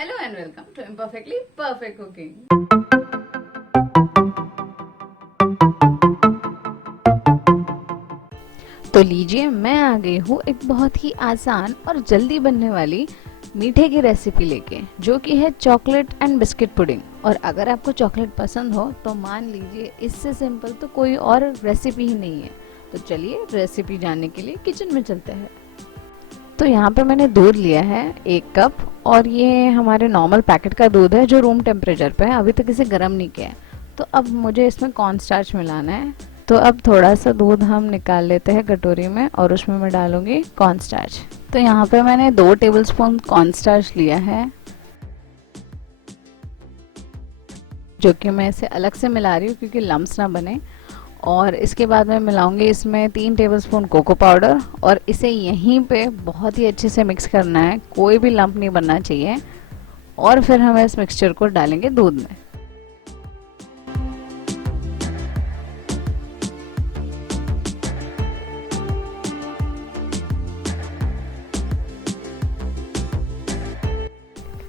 Hello and welcome to Imperfectly Perfect Cooking. तो लीजिए, मैं आ गई हूँ एक बहुत ही आसान और जल्दी बनने वाली मीठे की रेसिपी लेके, जो कि है चॉकलेट एंड बिस्किट पुडिंग। और अगर आपको चॉकलेट पसंद हो तो मान लीजिए इससे सिंपल तो कोई और रेसिपी ही नहीं है। तो चलिए रेसिपी जानने के लिए किचन में चलते हैं। तो यहाँ पे मैंने दूध लिया है 1 कप, और ये हमारे नॉर्मल पैकेट का दूध है जो रूम टेम्परेचर पे है, अभी तक इसे गर्म नहीं किया है। तो अब मुझे इसमें कॉर्न स्टार्च मिलाना है। तो अब थोड़ा सा दूध हम निकाल लेते हैं कटोरी में, और उसमें मैं डालूंगी कॉर्न स्टार्च। तो यहाँ पे मैंने 2 टेबलस्पून कॉर्न स्टार्च लिया है, जो कि मैं इसे अलग से मिला रही हूँ क्योंकि लम्स ना बने। और इसके बाद मैं मिलाऊंगी इसमें 3 टेबलस्पून कोको पाउडर, और इसे यहीं पे बहुत ही अच्छे से मिक्स करना है, कोई भी लंप नहीं बनना चाहिए। और फिर हम इस मिक्सचर को डालेंगे दूध में।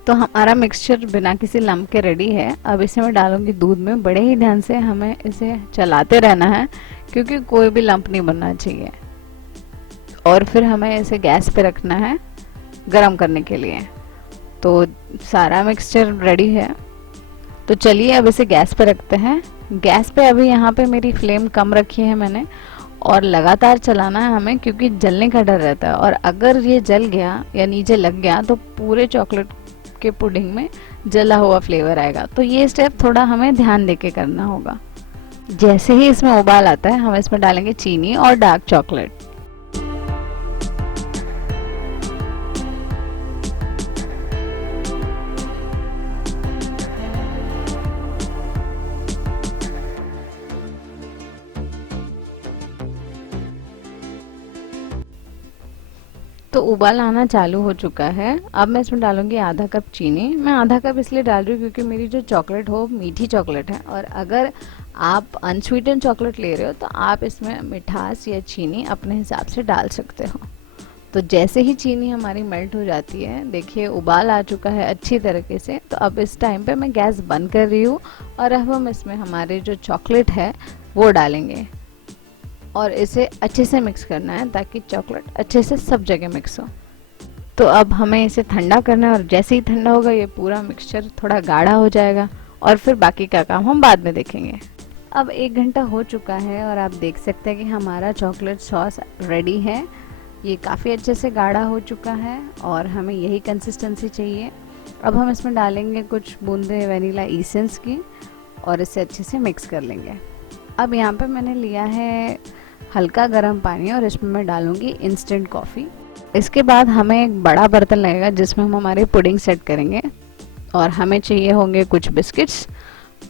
तो हमारा मिक्सचर बिना किसी लम्प के रेडी है। अब इसे मैं डालूंगी दूध में। बड़े ही ध्यान से हमें इसे चलाते रहना है क्योंकि कोई भी लंप नहीं बनना चाहिए। और फिर हमें इसे गैस पे रखना है गरम करने के लिए। तो सारा मिक्सचर रेडी है। तो चलिए अब इसे गैस पे रखते हैं। गैस पे अभी यहाँ पे मेरी फ्लेम कम रखी है मैंने, और लगातार चलाना है हमें क्योंकि जलने का डर रहता है। और अगर ये जल गया या नीचे लग गया तो पूरे चॉकलेट के पुडिंग में जला हुआ फ्लेवर आएगा। तो ये स्टेप थोड़ा हमें ध्यान देके करना होगा। जैसे ही इसमें उबाल आता है हम इसमें डालेंगे चीनी और डार्क चॉकलेट। तो उबाल आना चालू हो चुका है। अब मैं इसमें डालूंगी आधा कप चीनी। मैं आधा कप इसलिए डाल रही हूँ क्योंकि मेरी जो चॉकलेट हो मीठी चॉकलेट है, और अगर आप अनस्वीटन चॉकलेट ले रहे हो तो आप इसमें मिठास या चीनी अपने हिसाब से डाल सकते हो। तो जैसे ही चीनी हमारी मेल्ट हो जाती है, देखिए उबाल आ चुका है अच्छी तरीके से। तो अब इस टाइम पे मैं गैस बंद कर रही हूँ, और अब हम इसमें हमारे जो चॉकलेट है वो डालेंगे, और इसे अच्छे से मिक्स करना है ताकि चॉकलेट अच्छे से सब जगह मिक्स हो। तो अब हमें इसे ठंडा करना है, और जैसे ही ठंडा होगा ये पूरा मिक्सचर थोड़ा गाढ़ा हो जाएगा, और फिर बाकी का काम हम बाद में देखेंगे। अब 1 घंटा हो चुका है और आप देख सकते हैं कि हमारा चॉकलेट सॉस रेडी है। ये काफ़ी अच्छे से गाढ़ा हो चुका है और हमें यही कंसिस्टेंसी चाहिए। अब हम इसमें डालेंगे कुछ बूंदे वनीला एसेंस की, और इसे अच्छे से मिक्स कर लेंगे। अब यहाँ पे मैंने लिया है हल्का गर्म पानी, और इसमें मैं डालूंगी इंस्टेंट कॉफ़ी। इसके बाद हमें एक बड़ा बर्तन लगेगा जिसमें हम हमारी पुडिंग सेट करेंगे, और हमें चाहिए होंगे कुछ बिस्किट्स।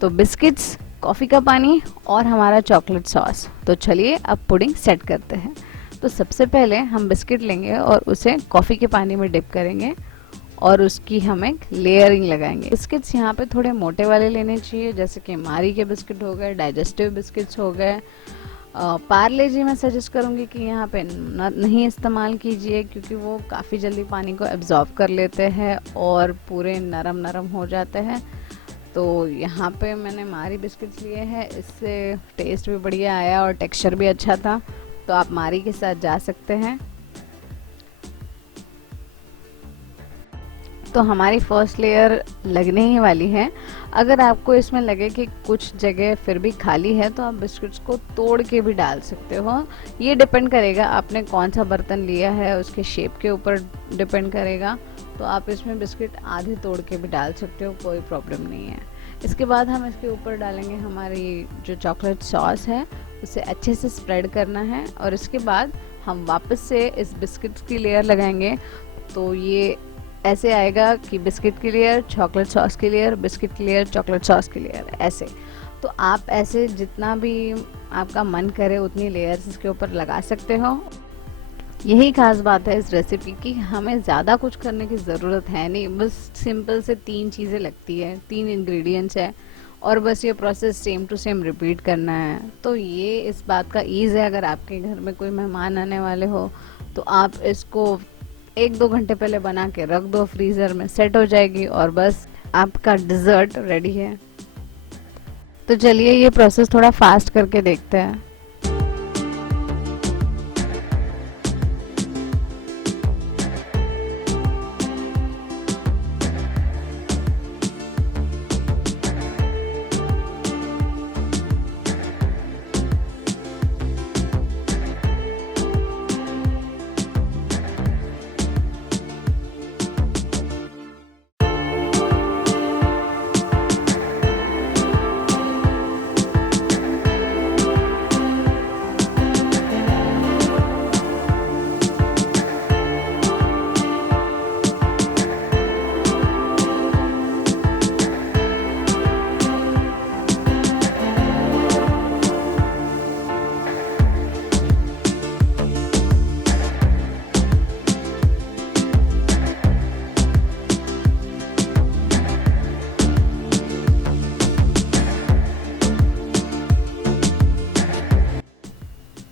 तो बिस्किट्स, कॉफ़ी का पानी और हमारा चॉकलेट सॉस। तो चलिए अब पुडिंग सेट करते हैं। तो सबसे पहले हम बिस्किट लेंगे और उसे कॉफ़ी के पानी में डिप करेंगे, और उसकी हम एक लेयरिंग लगाएंगे। बिस्किट्स यहाँ पे थोड़े मोटे वाले लेने चाहिए, जैसे कि मारी के बिस्किट हो गए, डाइजेस्टिव बिस्किट्स हो गए। पार्ले जी मैं सजेस्ट करूँगी कि यहाँ पे नहीं इस्तेमाल कीजिए क्योंकि वो काफ़ी जल्दी पानी को एब्जॉर्ब कर लेते हैं और पूरे नरम नरम हो जाते हैं। तो यहाँ पे मैंने मारी बिस्किट्स लिए हैं, इससे टेस्ट भी बढ़िया आया और टेक्सचर भी अच्छा था। तो आप मारी के साथ जा सकते हैं। तो हमारी फर्स्ट लेयर लगने ही वाली है। अगर आपको इसमें लगे कि कुछ जगह फिर भी खाली है तो आप बिस्किट्स को तोड़ के भी डाल सकते हो। ये डिपेंड करेगा आपने कौन सा बर्तन लिया है, उसके शेप के ऊपर डिपेंड करेगा। तो आप इसमें बिस्किट आधे तोड़ के भी डाल सकते हो, कोई प्रॉब्लम नहीं है। इसके बाद हम इसके ऊपर डालेंगे हमारी जो चॉकलेट सॉस है, उसे अच्छे से स्प्रेड करना है, और इसके बाद हम वापस से इस बिस्किट्स की लेयर लगाएंगे। तो ये ऐसे आएगा कि बिस्किट की लेयर, चॉकलेट सॉस की लेयर, बिस्किट की लेयर, चॉकलेट सॉस की लेयर, ऐसे। तो आप ऐसे जितना भी आपका मन करे उतनी लेयर्स इसके ऊपर लगा सकते हो। यही खास बात है इस रेसिपी की, हमें ज़्यादा कुछ करने की ज़रूरत है नहीं, बस सिंपल से 3 चीज़ें लगती है, 3 इंग्रेडिएंट्स है, और बस ये process same to same repeat करना है। तो ये इस बात का ईज़ है। अगर आपके घर में कोई मेहमान आने वाले हो तो आप इसको 1-2 घंटे पहले बना के रख दो, फ्रीजर में सेट हो जाएगी और बस आपका डिजर्ट रेडी है। तो चलिए ये प्रोसेस थोड़ा फास्ट करके देखते हैं।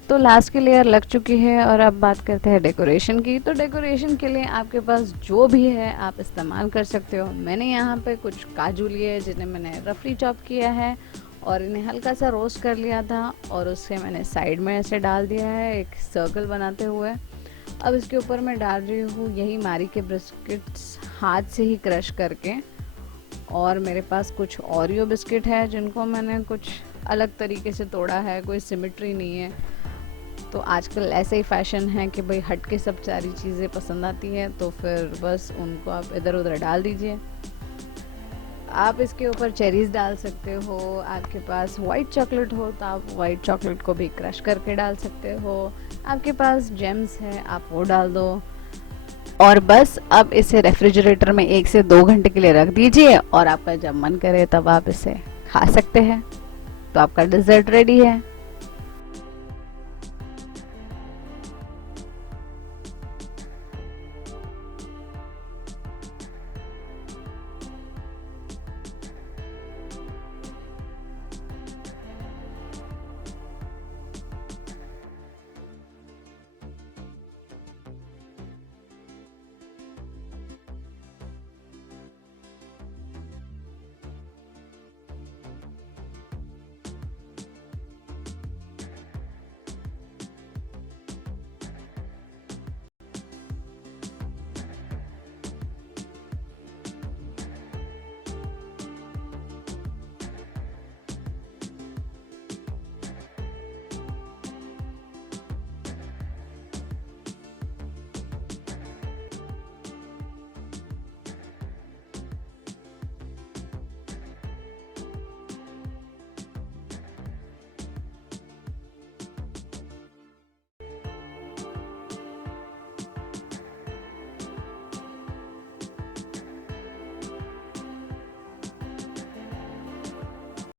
तो लास्ट की लेयर लग चुकी है और अब बात करते हैं डेकोरेशन की। तो डेकोरेशन के लिए आपके पास जो भी है आप इस्तेमाल कर सकते हो। मैंने यहाँ पे कुछ काजू लिए जिन्हें मैंने रफली चॉप किया है और इन्हें हल्का सा रोस्ट कर लिया था और उससे मैंने साइड में ऐसे डाल दिया है एक सर्कल बनाते हुए। अब इसके ऊपर मैं डाल रही हूँ यही मारी के बिस्किट्स हाथ से ही क्रश करके, और मेरे पास कुछ ओरियो बिस्किट है जिनको मैंने कुछ अलग तरीके से तोड़ा है, कोई सिमेट्री नहीं है। तो आजकल ऐसे ही फैशन है कि भाई हट के सब सारी चीज़ें पसंद आती हैं, तो फिर बस उनको आप इधर उधर डाल दीजिए। आप इसके ऊपर चेरीज डाल सकते हो, आपके पास वाइट चॉकलेट हो तो आप वाइट चॉकलेट को भी क्रश करके डाल सकते हो, आपके पास जेम्स है आप वो डाल दो। और बस अब इसे रेफ्रिजरेटर में 1 से 2 घंटे के लिए रख दीजिए और आपका जब मन करे तब आप इसे खा सकते हैं। तो आपका डिज़र्ट रेडी है।